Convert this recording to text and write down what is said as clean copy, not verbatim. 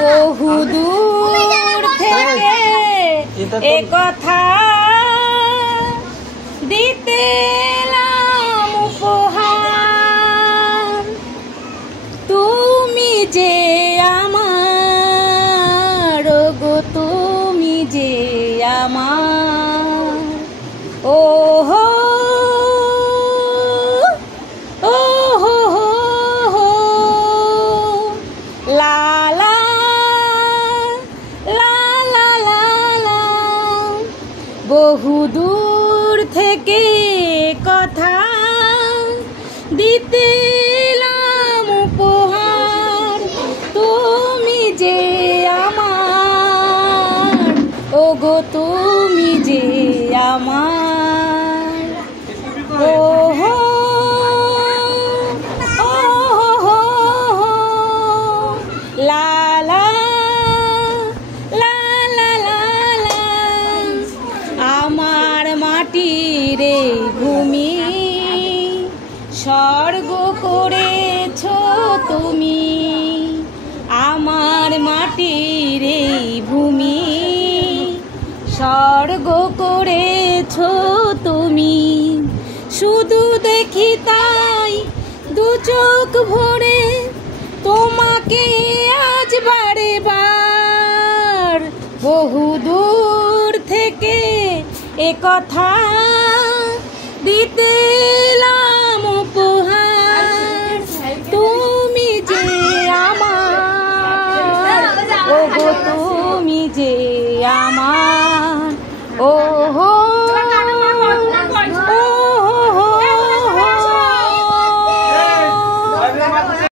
বহুদূর থেকে একথা দিতে এলাম উপহার। তুমি যে আমার গো, তুমি যে আমার। ও হো ও হো হো লা লা লা লা লা লা। বহুদূর থেকে কথা দিতে এলাম উপহার। তুমি যে আমার ও গো, তুমি যে আমার। ও হো ও হো হো লা লা লা লা লা লা। আমার মাটির এই ভূমি স্বর্গ করেছ তুমি। আমার মাটির এই ভূমি স্বর্গ করেছ তুমি। শুধু দেখি তাই দু চোখ ভরে তোমাকে আজ বারে বার। বহুদূর থেকে একথা দিতে এলাম উপহার। তুমি যে আমার ও গো, তুমি যে আমার।